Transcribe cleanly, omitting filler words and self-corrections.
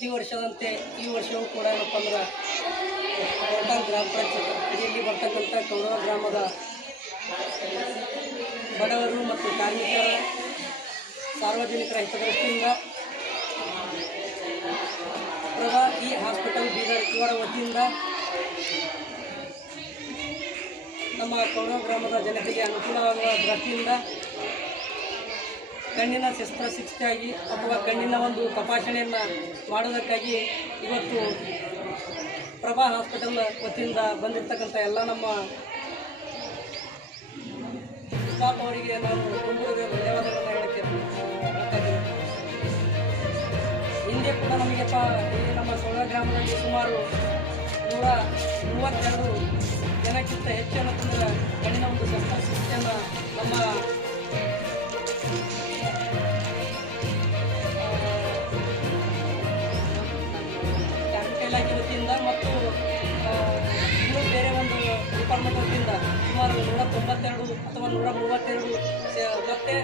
ಪ್ರತಿ ವರ್ಷದಂತೆ ಈ ವರ್ಷವೂ ಕೂಡ ಏನಪ್ಪ ಅಂದ್ರೆ ಕೋಟಾಂಗ್ ಗ್ರಾಮ ಪಂಚಾಯತ್ ಅಡಿಯಲ್ಲಿ ಬರ್ತಕ್ಕಂಥ ಕೌರವ ಗ್ರಾಮದ ಬಡವರು ಮತ್ತು ಕಾರ್ಮಿಕರ ಸಾರ್ವಜನಿಕರ ಹಿತದೃಷ್ಟಿಯಿಂದ ಪ್ರಭಾ ಈ ಹಾಸ್ಪಿಟಲ್ ಬೀದರ್ ಇವರ ವತಿಯಿಂದ ನಮ್ಮ ಕೌರವ ಗ್ರಾಮದ ಜನತೆಗೆ ಅನುಕೂಲವಾಗುವ ದೃಷ್ಟಿಯಿಂದ ಕಣ್ಣಿನ ಶಸ್ತ್ರಚಿಕಿತ್ಸೆಯಾಗಿ ಅಥವಾ ಕಣ್ಣಿನ ಒಂದು ತಪಾಸಣೆಯನ್ನು ಮಾಡೋದಕ್ಕಾಗಿ ಇವತ್ತು ಪ್ರಭಾ ಹಾಸ್ಪಿಟಲ್ ವತಿಯಿಂದ ಬಂದಿರತಕ್ಕಂಥ ಎಲ್ಲ ನಮ್ಮ ಸ್ಟಾಫ್ ಅವರಿಗೆ ನಾನು ತುಂಬ ಧನ್ಯವಾದಗಳನ್ನು ಹೇಳ್ತೇನೆ. ಹಿಂದೆ ಕೂಡ ನಮಗೆಪ್ಪ ಈ ನಮ್ಮ ಸೊಳ್ಳ ಗ್ರಾಮದಲ್ಲಿ ಸುಮಾರು 132 ಜನಕ್ಕಿಂತ ಹೆಚ್ಚು ಅನ್ನೋದಂದ್ರೆ ಕಣ್ಣಿನ ಒಂದು ಶಸ್ತ್ರಚಿಕಿತ್ಸೆಯನ್ನು ನಮ್ಮ ಕಾರ್ಮಿಕ ಇಲಾಖೆ ವತಿಯಿಂದ ಮತ್ತು ಇನ್ನೂ ಬೇರೆ ಒಂದು ಡಿಪಾರ್ಟ್ಮೆಂಟ್ ವತಿಯಿಂದ ಸುಮಾರು 192 ಅಥವಾ 132 ಮತ್ತು